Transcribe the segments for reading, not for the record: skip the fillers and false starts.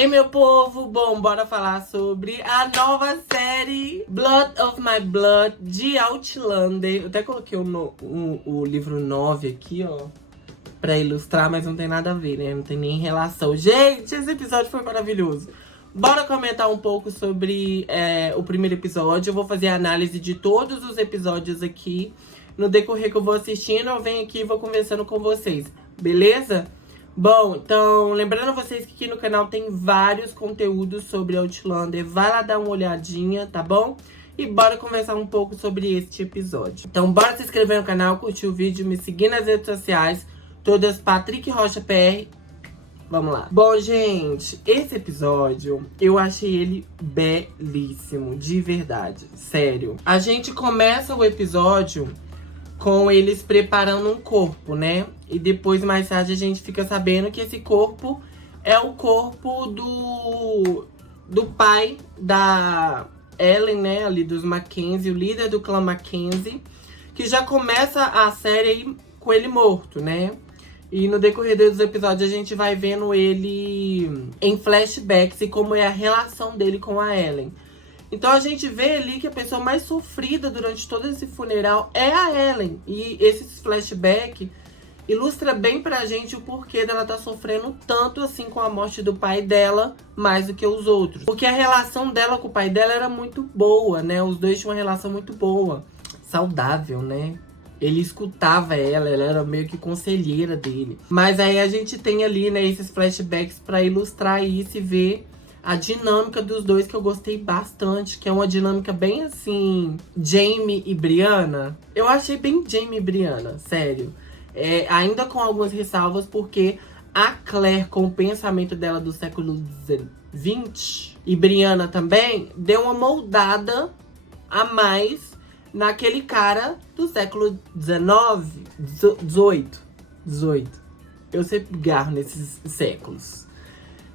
Ei, meu povo, bom, bora falar sobre a nova série Blood of My Blood, de Outlander. Eu até coloquei o livro 9 aqui, ó, pra ilustrar, mas não tem nada a ver, né? Não tem nem relação. Gente, esse episódio foi maravilhoso. Bora comentar um pouco sobre o primeiro episódio. Eu vou fazer a análise de todos os episódios aqui. No decorrer que eu vou assistindo, eu venho aqui e vou conversando com vocês, beleza? Bom, então, lembrando a vocês que aqui no canal tem vários conteúdos sobre Outlander. Vai lá dar uma olhadinha, tá bom? E bora conversar um pouco sobre este episódio. Então, bora se inscrever no canal, curtir o vídeo, me seguir nas redes sociais. Todas Patrick Rocha PR. Vamos lá. Bom, gente, esse episódio, eu achei ele belíssimo, de verdade, sério. A gente começa o episódio com eles preparando um corpo, né? E depois, mais tarde, a gente fica sabendo que esse corpo é o corpo do pai da Ellen, né? Ali dos Mackenzie, o líder do clã Mackenzie. Que já começa a série aí com ele morto, né? E no decorrer dos episódios, a gente vai vendo ele em flashbacks e como é a relação dele com a Ellen. Então a gente vê ali que a pessoa mais sofrida durante todo esse funeral é a Ellen. E esse flashback ilustra bem pra gente o porquê dela tá sofrendo tanto assim com a morte do pai dela, mais do que os outros. Porque a relação dela com o pai dela era muito boa, né? Os dois tinham uma relação muito boa, saudável, né? Ele escutava ela era meio que conselheira dele. Mas aí a gente tem ali, né, esses flashbacks pra ilustrar isso e ver a dinâmica dos dois, que eu gostei bastante. Que é uma dinâmica bem assim, Jaime e Brianna. Eu achei bem Jaime e Brianna, sério. Ainda com algumas ressalvas, porque a Claire, com o pensamento dela do século XX, e Brianna também, deu uma moldada a mais naquele cara do século XIX, 18. Eu sempre garro nesses séculos.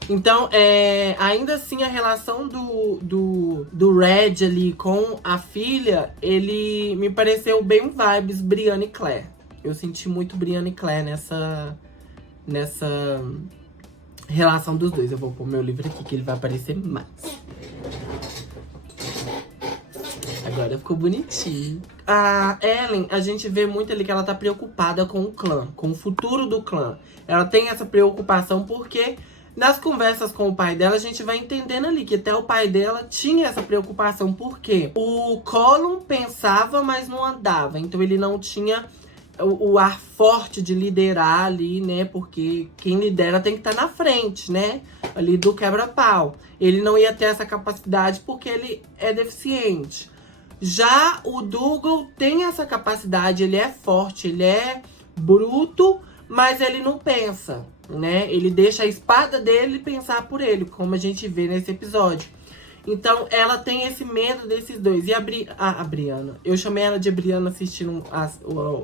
Então, ainda assim, a relação do Red ali com a filha, ele me pareceu bem vibes Brianna e Claire. Eu senti muito Brianna e Claire nessa relação dos dois. Eu vou pôr meu livro aqui, que ele vai aparecer mais. Agora ficou bonitinho. A Ellen, a gente vê muito ali que ela tá preocupada com o clã, com o futuro do clã. Ela tem essa preocupação porque nas conversas com o pai dela, a gente vai entendendo ali que até o pai dela tinha essa preocupação. Porque o Colum pensava, mas não andava. Então ele não tinha o ar forte de liderar ali, né? Porque quem lidera tem que estar na frente, né? Ali do quebra-pau. Ele não ia ter essa capacidade porque ele é deficiente. Já o Dougal tem essa capacidade, ele é forte, ele é bruto, mas ele não pensa, né? Ele deixa a espada dele pensar por ele, como a gente vê nesse episódio. Então, ela tem esse medo desses dois. E a Brianna, eu chamei ela de Brianna assistindo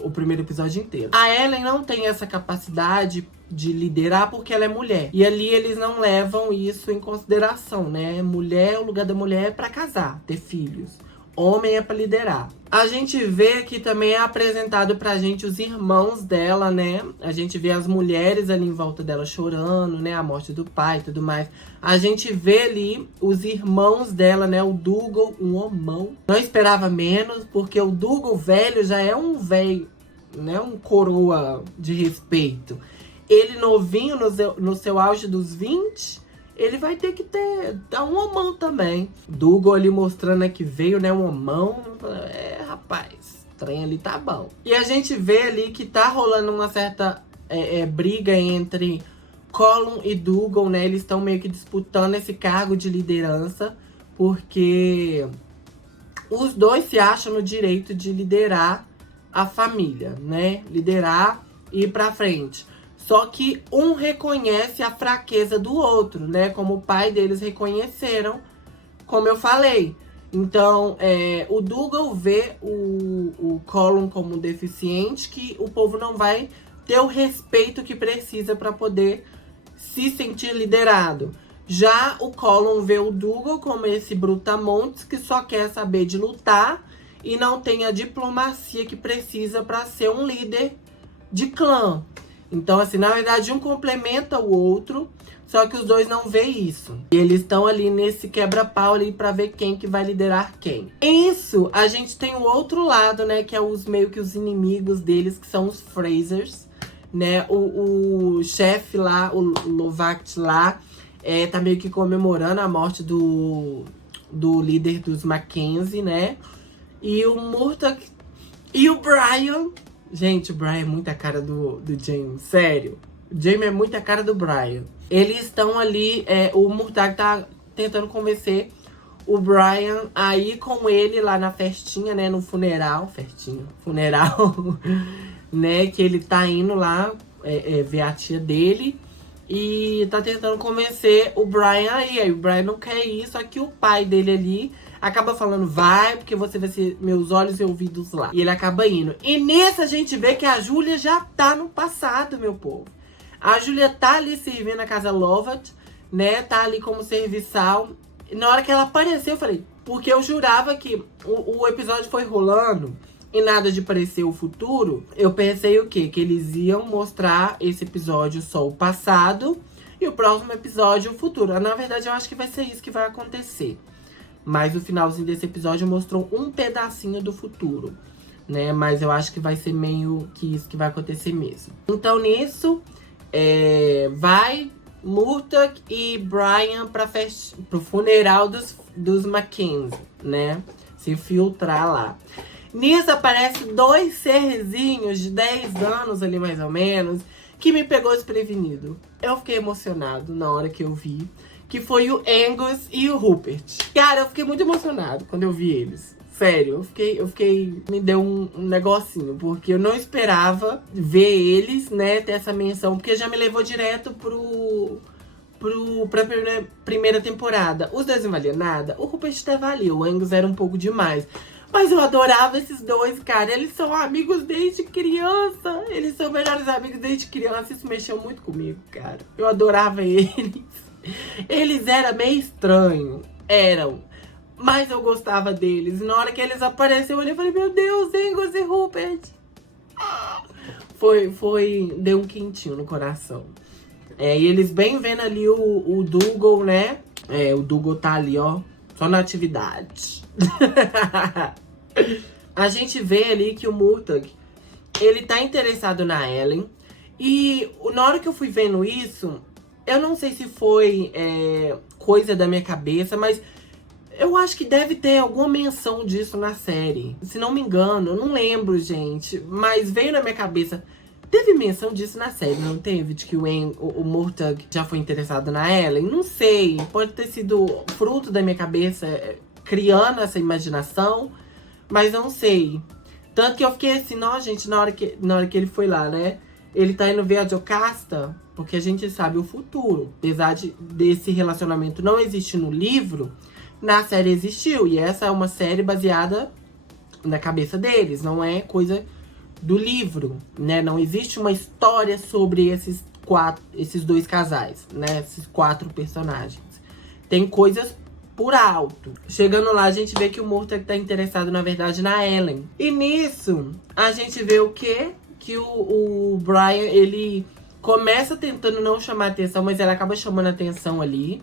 o primeiro episódio inteiro. A Ellen não tem essa capacidade de liderar porque ela é mulher. E ali eles não levam isso em consideração, né? Mulher, o lugar da mulher é pra casar, ter filhos. Homem é pra liderar. A gente vê que também é apresentado pra gente os irmãos dela, né? A gente vê as mulheres ali em volta dela chorando, né? A morte do pai e tudo mais. A gente vê ali os irmãos dela, né? O Dougal, um homão. Não esperava menos, porque o Dougal velho já é um velho, né? Um coroa de respeito. Ele novinho, no seu auge dos 20... ele vai ter que dar um homão também. Dougal ali mostrando que veio, né, um homão. Rapaz, o trem ali tá bom. E a gente vê ali que tá rolando uma certa briga entre Colum e Dougal, né? Eles estão meio que disputando esse cargo de liderança. Porque os dois se acham no direito de liderar a família, né? Liderar e ir pra frente. Só que um reconhece a fraqueza do outro, né? Como o pai deles reconheceram, como eu falei. Então, o Dougal vê o Colum como deficiente, que o povo não vai ter o respeito que precisa para poder se sentir liderado. Já o Colum vê o Dougal como esse brutamontes que só quer saber de lutar e não tem a diplomacia que precisa para ser um líder de clã. Então, assim, na verdade, um complementa o outro. Só que os dois não vê isso. E eles estão ali nesse quebra-pau ali pra ver quem que vai liderar quem. Isso, a gente tem o outro lado, né? Que é os meio que os inimigos deles, que são os Frasers, né? O chefe lá, o Lovett lá, tá meio que comemorando a morte do líder dos Mackenzie, né? E o Murtagh e o Brian. Gente, o Brian é muito a cara do Jaime, sério. O Jaime é muito a cara do Brian. Eles estão ali, o Murtagh tá tentando convencer o Brian a ir com ele lá na festinha, né? No funeral, funeral, né? Que ele tá indo lá ver a tia dele. E tá tentando convencer o Brian aí o Brian não quer ir, só que o pai dele ali acaba falando, vai, porque você vai ser meus olhos e ouvidos lá. E ele acaba indo. E nisso a gente vê que a Julia já tá no passado, meu povo. A Julia tá ali servindo a casa Lovett, né? Tá ali como serviçal. E na hora que ela apareceu, eu falei... Porque eu jurava que o episódio foi rolando e nada de aparecer o futuro. Eu pensei o quê? Que eles iam mostrar esse episódio só o passado e o próximo episódio o futuro. Na verdade, eu acho que vai ser isso que vai acontecer. Mas o finalzinho desse episódio mostrou um pedacinho do futuro, né? Mas eu acho que vai ser meio que isso que vai acontecer mesmo. Então, nisso... vai Murtagh e Brian pro funeral dos Mackenzie, né? Se filtrar lá. Nisso aparece 2 serzinhos de 10 anos ali, mais ou menos, que me pegou desprevenido. Eu fiquei emocionado na hora que eu vi. Que foi o Angus e o Rupert. Cara, eu fiquei muito emocionado quando eu vi eles. Sério, eu fiquei... Me deu um negocinho, porque eu não esperava ver eles, né, ter essa menção. Porque já me levou direto pra primeira temporada. Os dois não valiam nada. O Rupert até valia, o Angus era um pouco demais. Mas eu adorava esses dois, cara. Eles são amigos desde criança. Eles são melhores amigos desde criança. Isso mexeu muito comigo, cara. Eu adorava eles. Eles eram meio estranhos. Mas eu gostava deles. Na hora que eles apareceram, eu olhei e falei, meu Deus, Angus e Rupert. Deu um quentinho no coração. E eles bem vendo ali o Dougal, né? O Dougal tá ali, ó. Só na atividade. A gente vê ali que o Murtagh, ele tá interessado na Ellen. E na hora que eu fui vendo isso, eu não sei se foi coisa da minha cabeça, mas... Eu acho que deve ter alguma menção disso na série. Se não me engano, eu não lembro, gente. Mas veio na minha cabeça. Teve menção disso na série, não teve? De que o Murtagh já foi interessado na Ellen? Não sei. Pode ter sido fruto da minha cabeça, criando essa imaginação. Mas não sei. Tanto que eu fiquei assim, não, gente, na hora que ele foi lá, né? Ele tá indo ver a Jocasta, porque a gente sabe o futuro. Apesar desse relacionamento não existir no livro... Na série existiu, e essa é uma série baseada na cabeça deles, não é coisa do livro, né? Não existe uma história sobre esses 2 casais, né? Esses 4 personagens. Tem coisas por alto. Chegando lá, a gente vê que o Murtagh tá interessado, na verdade, na Ellen. E nisso, a gente vê o quê? Que o Brian, ele começa tentando não chamar atenção, mas ele acaba chamando atenção ali.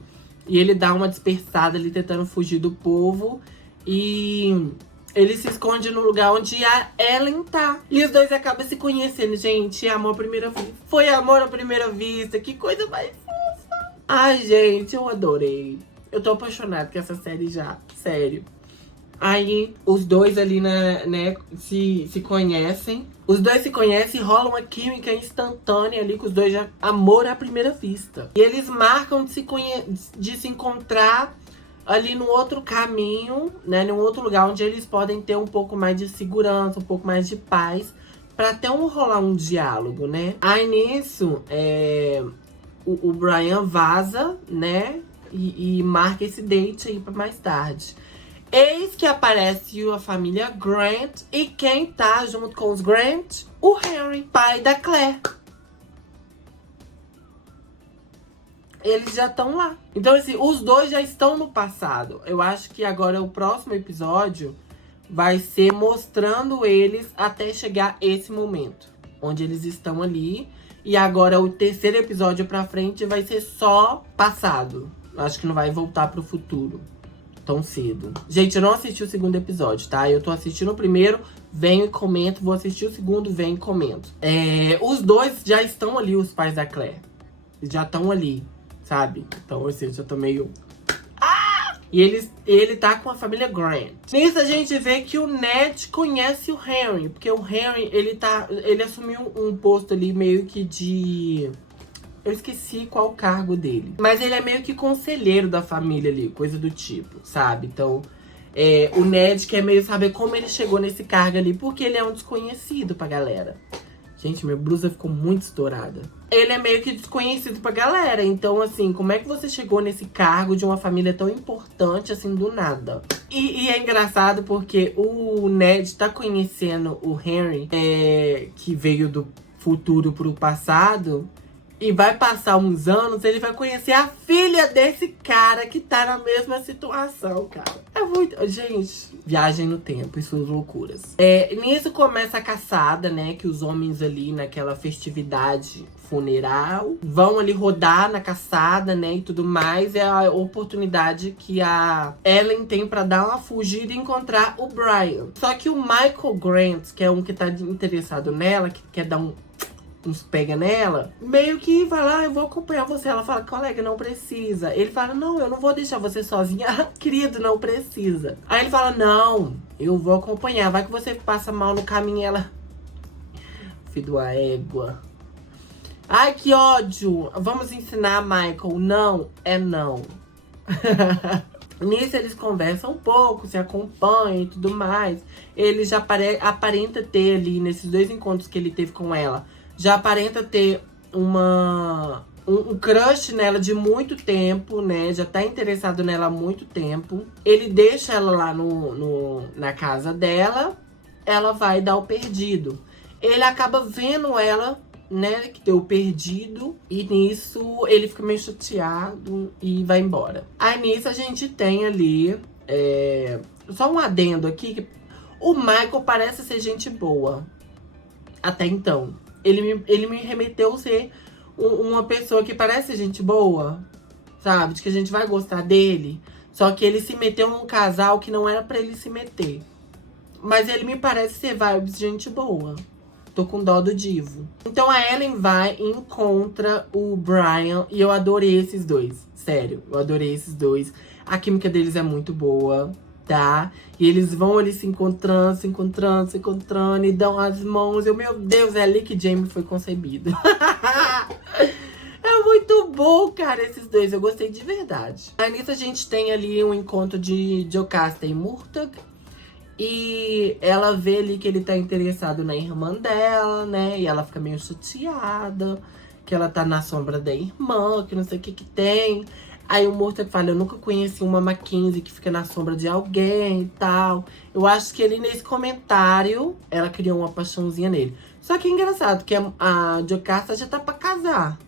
E ele dá uma dispersada ali, tentando fugir do povo. E ele se esconde no lugar onde a Ellen tá. E os dois acabam se conhecendo. Gente, é amor à primeira vista. Foi amor à primeira vista. Que coisa mais fofa. Ai, gente, eu adorei. Eu tô apaixonada com essa série já. Sério. Aí, os dois ali, né, se conhecem. Os dois se conhecem e rola uma química instantânea ali, com os dois já amor à primeira vista. E eles marcam de se encontrar ali no outro caminho, né, num outro lugar onde eles podem ter um pouco mais de segurança, um pouco mais de paz, pra até rolar um diálogo, né. Aí nisso, o Brian vaza, né, e marca esse date aí pra mais tarde. Eis que aparece a família Grant. E quem tá junto com os Grant? O Henry, pai da Claire. Eles já estão lá. Então, assim, os dois já estão no passado. Eu acho que agora o próximo episódio vai ser mostrando eles até chegar esse momento. Onde eles estão ali. E agora o terceiro episódio pra frente vai ser só passado. Acho que não vai voltar pro futuro tão cedo. Gente, eu não assisti o segundo episódio, tá? Eu tô assistindo o primeiro, venho e comento. Vou assistir o segundo, venho e comento. Os dois já estão ali, os pais da Claire. Já estão ali, sabe? Então, ou seja, eu tô meio... E ele tá com a família Grant. Nisso a gente vê que o Ned conhece o Henry. Porque o Henry, ele assumiu um posto ali meio que de... Eu esqueci qual o cargo dele. Mas ele é meio que conselheiro da família ali, coisa do tipo, sabe? Então, o Ned quer meio saber como ele chegou nesse cargo ali. Porque ele é um desconhecido pra galera. Gente, minha blusa ficou muito estourada. Ele é meio que desconhecido pra galera. Então, assim, como é que você chegou nesse cargo de uma família tão importante, assim, do nada? E é engraçado porque o Ned tá conhecendo o Henry, que veio do futuro pro passado. E vai passar uns anos, ele vai conhecer a filha desse cara que tá na mesma situação, cara. É muito... Gente, viagem no tempo e suas loucuras. Nisso começa a caçada, né? Que os homens ali naquela festividade funeral vão ali rodar na caçada, né? E tudo mais. É a oportunidade que a Ellen tem pra dar uma fugida e encontrar o Brian. Só que o Michael Grant, que é um que tá interessado nela, que quer dar uns pega nela, meio que vai lá, eu vou acompanhar você. Ela fala, colega, não precisa. Ele fala, não, eu não vou deixar você sozinha. Querido, não precisa. Aí ele fala, não, eu vou acompanhar. Vai que você passa mal no caminho. Ela, filho da égua. Ai, que ódio. Vamos ensinar, Michael. Não, é não. Nisso eles conversam um pouco, se acompanham e tudo mais. Ele já aparenta ter ali, nesses dois encontros que ele teve com ela, já aparenta ter um crush nela de muito tempo, né? Já tá interessado nela há muito tempo. Ele deixa ela lá na casa dela. Ela vai dar o perdido. Ele acaba vendo ela, né? Que deu o perdido. E nisso ele fica meio chateado e vai embora. Aí nisso a gente tem ali... só um adendo aqui. Que o Michael parece ser gente boa. Até então. Ele me remeteu a ser uma pessoa que parece gente boa, sabe? De que a gente vai gostar dele. Só que ele se meteu num casal que não era pra ele se meter. Mas ele me parece ser vibes de gente boa. Tô com dó do Divo. Então a Ellen vai e encontra o Brian. E eu adorei esses dois. Sério, eu adorei esses dois. A química deles é muito boa. Tá? E eles vão ali se encontrando e dão as mãos. Meu Deus, é ali que Jamie foi concebido. É muito bom, cara, esses dois. Eu gostei de verdade. Aí nisso a gente tem ali um encontro de Jocasta e Murtagh. E ela vê ali que ele tá interessado na irmã dela, né? E ela fica meio chateada. Que ela tá na sombra da irmã, que não sei o que tem. Aí o Murtagh fala, eu nunca conheci uma Mackenzie que fica na sombra de alguém e tal. Eu acho que ele, nesse comentário, ela criou uma paixãozinha nele. Só que é engraçado, que a Jocasta já tá pra casar,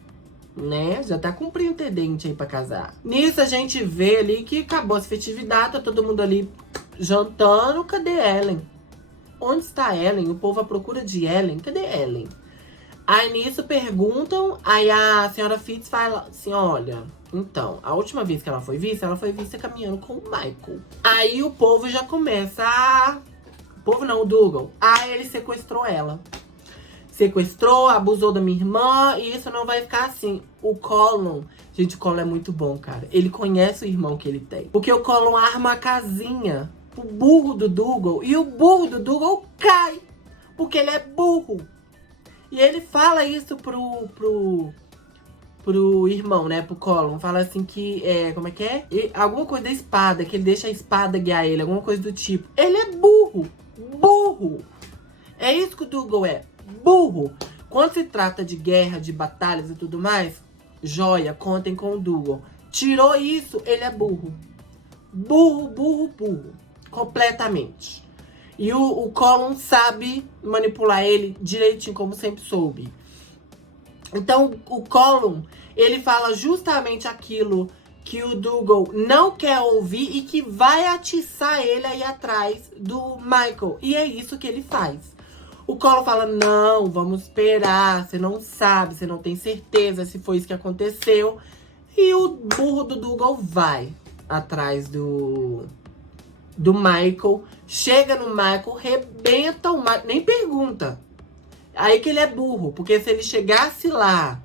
né? Já tá com um pretendente aí pra casar. Nisso a gente vê ali que acabou as festividades, tá todo mundo ali jantando. Cadê Ellen? Onde está Ellen? O povo à procura de Ellen. Cadê Ellen? Aí nisso perguntam, aí a senhora Fitz fala assim, olha... Então, a última vez que ela foi vista caminhando com o Michael. Aí o povo já começa a... O povo não, o Dougal. Aí ele sequestrou ela. Sequestrou, abusou da minha irmã. E isso não vai ficar assim. O Colin... Gente, o Colin é muito bom, cara. Ele conhece o irmão que ele tem. Porque o Colin arma a casinha pro burro do Dougal. E o burro do Dougal cai. Porque ele é burro. E ele fala isso pro irmão, né? Pro Colin. Fala assim que... como é que é? Alguma coisa da espada. Que ele deixa a espada guiar ele. Alguma coisa do tipo. Ele é burro. Burro. É isso que o Dougal é. Burro. Quando se trata de guerra, de batalhas e tudo mais... Joia, contem com o Dougal. Tirou isso, ele é burro. Burro, burro, burro. Completamente. E o Colin sabe manipular ele direitinho, como sempre soube. Então, o Colin, ele fala justamente aquilo que o Dougal não quer ouvir e que vai atiçar ele aí atrás do Michael. E é isso que ele faz. O Collor fala, não, vamos esperar, você não sabe, você não tem certeza se foi isso que aconteceu. E o burro do Dougal vai atrás do Michael. Chega no Michael, rebenta o Michael, nem pergunta. Aí que ele é burro, porque se ele chegasse lá,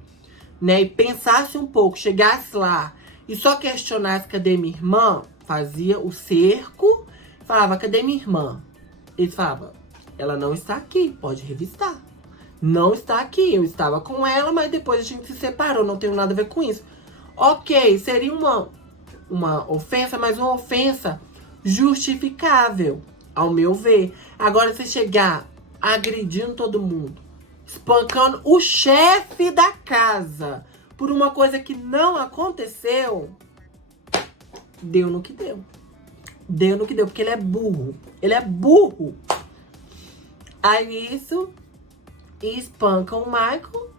né, e pensasse um pouco, chegasse lá e só questionasse cadê minha irmã, fazia o cerco, falava, cadê minha irmã? Ele falava, ela não está aqui, pode revistar. Não está aqui, eu estava com ela, mas depois a gente se separou, não tenho nada a ver com isso. Ok, seria uma ofensa, mas uma ofensa justificável, ao meu ver. Agora, você chegar agredindo todo mundo, espancando o chefe da casa por uma coisa que não aconteceu, deu no que deu. Deu no que deu, porque ele é burro. Ele é burro. Aí isso, espancam o Michael,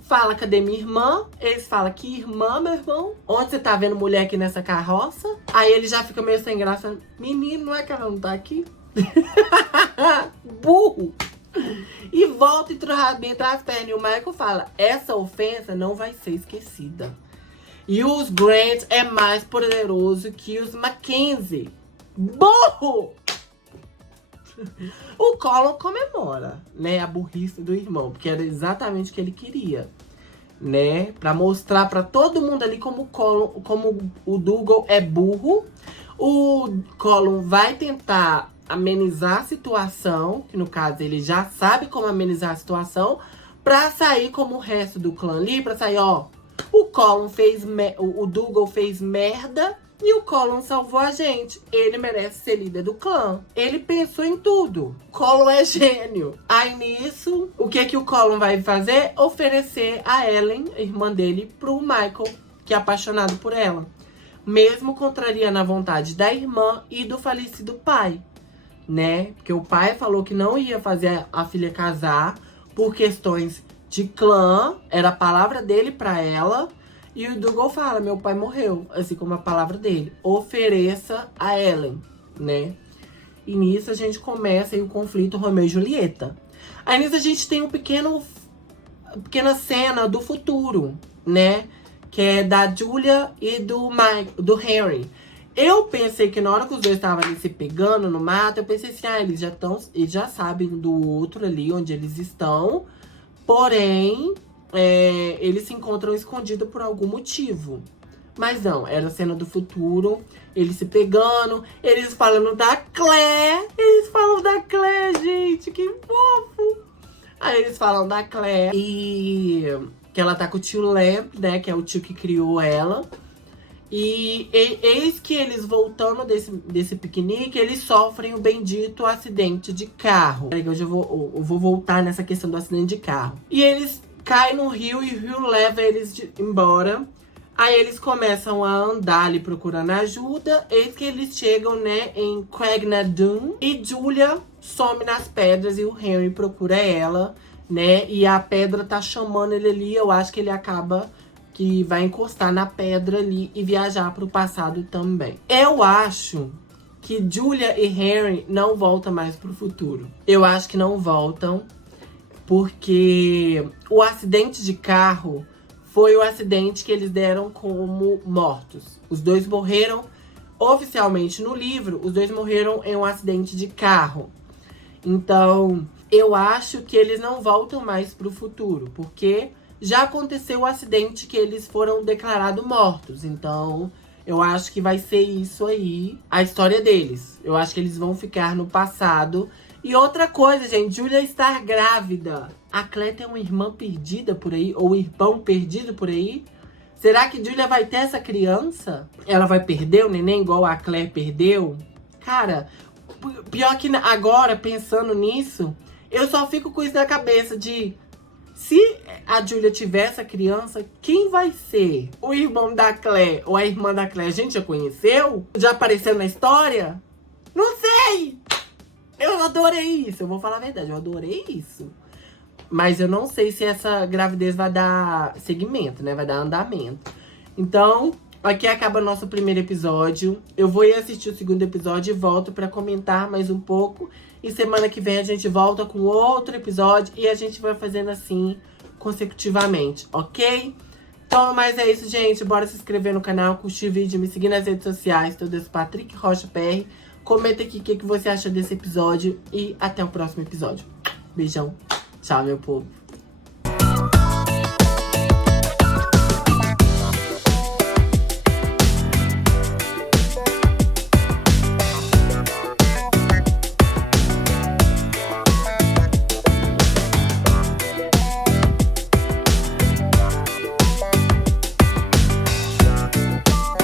fala, cadê minha irmã? Eles falam, que irmã, meu irmão? Onde você tá vendo mulher aqui nessa carroça? Aí ele já fica meio sem graça. Menino, não é que ela não tá aqui? Burro! E volta entre as pernas. E o Michael fala, essa ofensa não vai ser esquecida. E os Grant é mais poderoso que os Mackenzie. Burro! O Collor comemora, né, a burrice do irmão, porque era exatamente o que ele queria, né, pra mostrar pra todo mundo ali como o Dougal é burro. O Collor vai tentar amenizar a situação, que no caso ele já sabe como amenizar a situação, pra sair como o resto do clã ali, pra sair, ó, o Dougal fez merda e o Collor salvou a gente. Ele merece ser líder do clã. Ele pensou em tudo. Collor é gênio. Aí nisso, o que o Collor vai fazer? Oferecer a Ellen, a irmã dele, pro Michael, que é apaixonado por ela. Mesmo contrariando a vontade da irmã e do falecido pai, né? Porque o pai falou que não ia fazer a filha casar por questões de clã. Era a palavra dele pra ela. E o Dougal fala, meu pai morreu, assim como a palavra dele. Ofereça a Ellen, né? E nisso a gente começa aí o conflito Romeu e Julieta. Aí nisso a gente tem pequena cena do futuro, né? Que é da Julia e do Henry. Eu pensei que na hora que os dois estavam ali se pegando no mato, eu pensei assim, eles já sabem do outro ali, onde eles estão. Porém, eles se encontram escondidos por algum motivo. Mas não, era a cena do futuro. Eles se pegando, eles falando da Claire. Eles falam da Claire, gente, que fofo. Aí eles falam da Claire e que ela tá com o tio Lamp, né, que é o tio que criou ela. E eis que eles voltando desse piquenique, eles sofrem o bendito acidente de carro. Hoje eu vou voltar nessa questão do acidente de carro. E eles caem no rio e o rio leva eles embora. Aí eles começam a andar ali procurando ajuda. Eis que eles chegam, né, em Craignadoon. E Julia some nas pedras e o Henry procura ela, né? E a pedra tá chamando ele ali. Eu acho que ele acaba que vai encostar na pedra ali e viajar pro passado também. Eu acho que Julia e Henry não voltam mais pro futuro. Eu acho que não voltam, porque o acidente de carro foi o acidente que eles deram como mortos. Os dois morreram, oficialmente no livro, os dois morreram em um acidente de carro. Então, eu acho que eles não voltam mais pro futuro, porque já aconteceu o acidente que eles foram declarados mortos. Então, eu acho que vai ser isso aí, a história deles. Eu acho que eles vão ficar no passado. E outra coisa, gente, Julia está grávida. A Claire tem uma irmã perdida por aí, ou irmão perdido por aí. Será que Julia vai ter essa criança? Ela vai perder o neném igual a Claire perdeu? Cara, pior que agora, pensando nisso, eu só fico com isso na cabeça de... Se a Julia tiver essa criança, quem vai ser? O irmão da Claire ou a irmã da Claire? A gente já conheceu? Já apareceu na história? Não sei! Eu adorei isso, eu vou falar a verdade, eu adorei isso. Mas eu não sei se essa gravidez vai dar seguimento, né? Vai dar andamento. Então, Aqui acaba nosso primeiro episódio. Eu vou ir assistir o segundo episódio e volto pra comentar mais um pouco. E semana que vem a gente volta com outro episódio. E a gente vai fazendo assim, consecutivamente, ok? Então, mas é isso, gente. Bora se inscrever no canal, curtir o vídeo, me seguir nas redes sociais. Todas Patrick Rocha PR. Comenta aqui o que você acha desse episódio. E até o próximo episódio. Beijão. Tchau, meu povo.